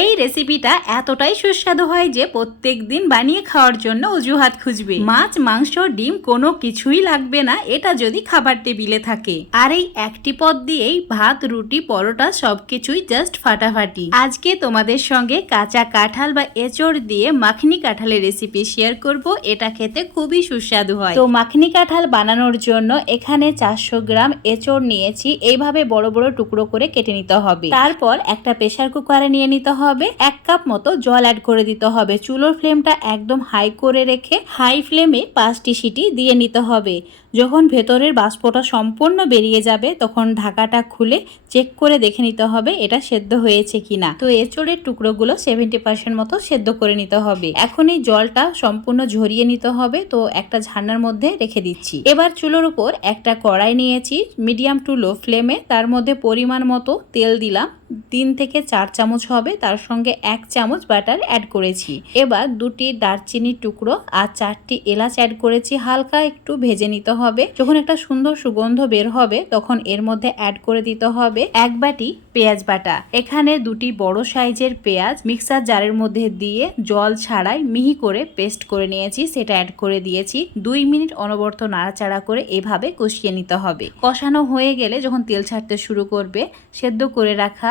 এই রেসিপিটা এতটাই সুস্বাদু হয় যে প্রত্যেক দিন বানিয়ে খাওয়ার জন্য অজুহাত খুঁজবে। মাছ, মাংস, ডিম কোনো কিছুই লাগবে না, এটা যদি খাবার টেবিলে থাকে। আর এই একটি পদ দিয়েই ভাত, রুটি, পরোটা সবকিছুই জাস্ট ফাটাফাটি। আজকে তোমাদের সঙ্গে কাঁচা কাঁঠাল বা এচড় দিয়ে মাখনি কাঁঠালের রেসিপি শেয়ার করব, এটা খেতে খুবই সুস্বাদু হয়। তো মাখনি কাঁঠাল বানানোর জন্য এখানে চারশো গ্রাম এচড় নিয়েছি, এইভাবে বড় বড় টুকরো করে কেটে নিতে হবে। তারপর একটা প্রেসার কুকারে নিয়ে নিতে হবে এক কাপ মতো জল অ্যাড করে দিতে হবে। চুলোর ফ্লেমটা একদম হাই করে রেখে হাই ফ্লেমে পাঁচটি সিটি দিয়ে নিতে হবে। যখন ভেতরের বাষ্পটা সম্পূর্ণ বেরিয়ে যাবে, তখন ঢাকাটা খুলে চেক করে দেখে নিতে হবে এটা সেদ্ধ হয়েছে কিনা। তো এঁচড়ের টুকরোগুলো সেভেন্টি পার্সেন্ট মতো সেদ্ধ করে নিতে হবে। এখন এই জলটা সম্পূর্ণ ঝরিয়ে নিতে হবে। তো একটা ঝান্নার মধ্যে রেখে দিচ্ছি। এবার চুলোর উপর একটা কড়াই নিয়েছি মিডিয়াম টু লো ফ্লেমে তার মধ্যে পরিমাণ মতো তেল দিলাম। তিন থেকে চার চামচ হবে, তার সঙ্গে এক চামচ বাটার অ্যাড করেছি। এবার দুটি দারচিনির টুকরো আর চারটি এলাচ অ্যাড করেছি, হালকা একটু ভেজে নিতে হবে। যখন একটা সুন্দর সুগন্ধ বের হবে, তখন এর মধ্যে অ্যাড করে দিতে হবে এক বাটি পেঁয়াজ বাটা। এখানে দুটি বড় সাইজের পেঁয়াজ মিক্সার জারের মধ্যে দিয়ে জল ছাড়াই মিহি করে পেস্ট করে নিয়েছি, সেটা অ্যাড করে দিয়েছি। দুই মিনিট অনবরত নাড়াচাড়া করে এভাবে কষিয়ে নিতে হবে। কষানো হয়ে গেলে যখন তেল ছাড়তে শুরু করবে, সেদ্ধ করে রাখা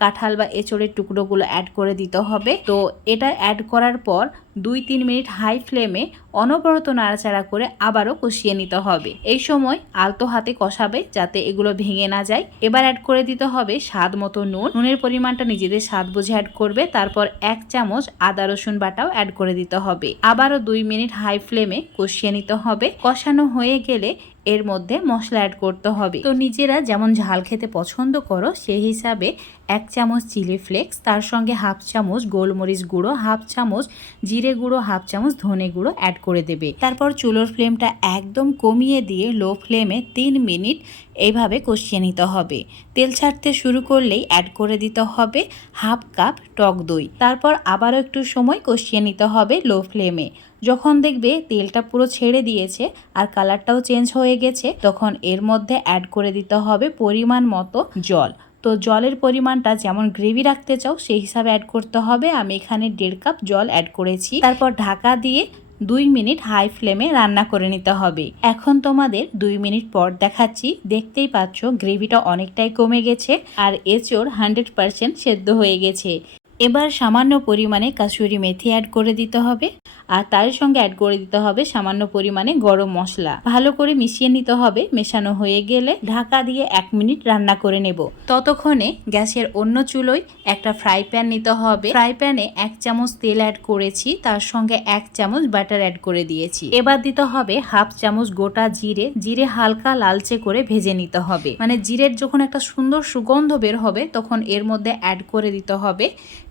কাঁঠাল বা এঁচড়ের টুকরোগুলো অ্যাড করে দিতে হবে। তো এটা অ্যাড করার পর দুই তিন মিনিট হাই ফ্লেমে অনবরত নাড়াচাড়া করে আবারও কষিয়ে নিতে হবে। এই সময় আলতো হাতে কষাবে যাতে এগুলো ভেঙে না যায়। এবার অ্যাড করে দিতে হবে স্বাদ মতো নুন। নুনের পরিমাণটা নিজেদের স্বাদ বুঝে অ্যাড করবে। তারপর এক চামচ আদা, রসুন বাটাও অ্যাড করে দিতে হবে। আবারও দুই মিনিট হাই ফ্লেমে কষিয়ে নিতে হবে। কষানো হয়ে গেলে এর মধ্যে মশলা অ্যাড করতে হবে। তো নিজেরা যেমন ঝাল খেতে পছন্দ করো, সেই হিসাবে এক চামচ চিলি ফ্লেক্স, তার সঙ্গে হাফ চামচ গোলমরিচ গুঁড়ো, হাফ চামচ জিরে গুঁড়ো, হাফ চামচ ধনে গুঁড়ো অ্যাড করে দেবে। তারপর চুলোর ফ্লেমটা একদম কমিয়ে দিয়ে লো ফ্লেমে তিন মিনিট এইভাবে কষিয়ে নিতে হবে। তেল ছাড়তে শুরু করলেই অ্যাড করে দিতে হবে হাফ কাপ টক দই। তারপর আবারও একটু সময় কষিয়ে নিতে হবে লো ফ্লেমে যখন দেখবে তেলটা পুরো ছেড়ে দিয়েছে আর কালারটাও চেঞ্জ হয়ে গেছে, তখন এর মধ্যে অ্যাড করে দিতে হবে পরিমাণ মতো জল। তো জলের পরিমাণটা যেমন গ্রেভি রাখতে চাও, সেই হিসাবে অ্যাড করতে হবে। আমি এখানে দেড় কাপ জল অ্যাড করেছি। তারপর ঢাকা দিয়ে দুই মিনিট হাই ফ্লেমে রান্না করে নিতে হবে। এখন তোমাদের দুই মিনিট পর দেখাচ্ছি। দেখতেই পাচ্ছ, গ্রেভিটা অনেকটাই কমে গেছে আর এচোর হান্ড্রেড পারসেন্ট সেদ্ধ হয়ে গেছে। এবার সামান্য পরিমাণে কাসুরি মেথি অ্যাড করে দিতে হবে। আর তার সঙ্গে অ্যাড করে দিতে হবে সামান্য পরিমাণে গরম মশলা। ভালো করে মিশিয়ে নিতে হবে, মেশানো হয়ে গেলে ঢাকা দিয়ে এক মিনিট রান্না করে নেব। ততক্ষণে গ্যাসের অন্য চুলোয় একটা ফ্রাই প্যান নিতে হবে। ফ্রাই প্যানে এক চামচ তেল অ্যাড করেছি, তার সঙ্গে এক চামচ বাটার অ্যাড করে দিয়েছি। এবার দিতে হবে হাফ চামচ গোটা জিরে। জিরে হালকা লালচে করে ভেজে নিতে হবে। মানে জিরের যখন একটা সুন্দর সুগন্ধ বের হবে, তখন এর মধ্যে অ্যাড করে দিতে হবে।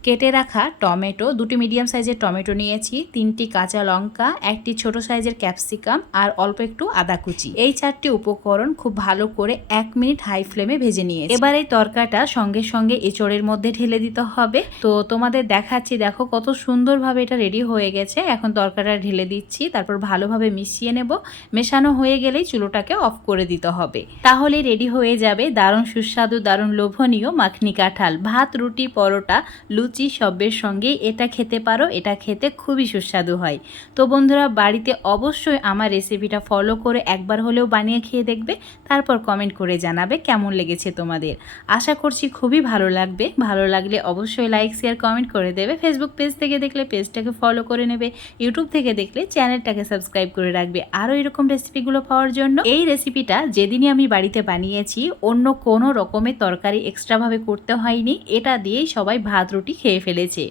কেটে রাখা টমেটো, দুটি মিডিয়াম সাইজের টমেটো নিয়েছি, তিনটি কাঁচা লঙ্কা, একটি ছোট সাইজের ক্যাপসিকাম আর অল্প একটু আদা কুচি। এই চারটি উপকরণ খুব ভালো করে এক মিনিট হাই ফ্লেমে ভেজে নিয়েছি। এবার এই তরকাটা সঙ্গে সঙ্গে এঁচড়ের মধ্যে ঢেলে দিতে হবে। তো তোমাদের দেখাচ্ছি, দেখো কত সুন্দরভাবে এটা রেডি হয়ে গেছে। এখন তরকাটা ঢেলে দিচ্ছি, তারপর ভালোভাবে মিশিয়ে নেব। মেশানো হয়ে গেলেই চুলোটাকে অফ করে দিতে হবে। তাহলে রেডি হয়ে যাবে দারুণ সুস্বাদু, দারুণ লোভনীয় মাখনি কাঁঠাল। ভাত, রুটি, পরোটা, লুচি সবের সঙ্গে এটা খেতে পারো, এটা খেতে খুবই সুস্বাদু হয়। তো বন্ধুরা, বাড়িতে অবশ্যই আমার রেসিপিটা ফলো করে একবার হলেও বানিয়ে খেয়ে দেখবে, তারপর কমেন্ট করে জানাবে কেমন লেগেছে তোমাদের। আশা করছি খুবই ভালো লাগবে, ভালো লাগলে অবশ্যই লাইক শেয়ার কমেন্ট করে দেবে। ফেসবুক পেজ থেকে দেখলে পেজটাকে ফলো করে নেবে ইউটিউব থেকে দেখলে চ্যানেলটাকে সাবস্ক্রাইব করে রাখবে। আরও এরকম রেসিপিগুলো পাওয়ার জন্য এই রেসিপিটা যেদিনই আমি বাড়িতে বানিয়েছি, অন্য কোনো রকমের তরকারি এক্সট্রাভাবে করতে হয়নি। এটা দিয়েই সবাই ভাত, রুটি খেয়ে ফেলেছে।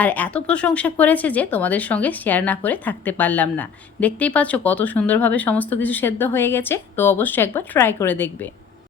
আর এত প্রশংসা করেছে যে তোমাদের সঙ্গে শেয়ার না করে থাকতে পারলাম না। দেখতেই পাচ্ছ কত সুন্দরভাবে সমস্ত কিছু সেদ্ধ হয়ে গেছে, তো অবশ্যই একবার ট্রাই করে দেখবে।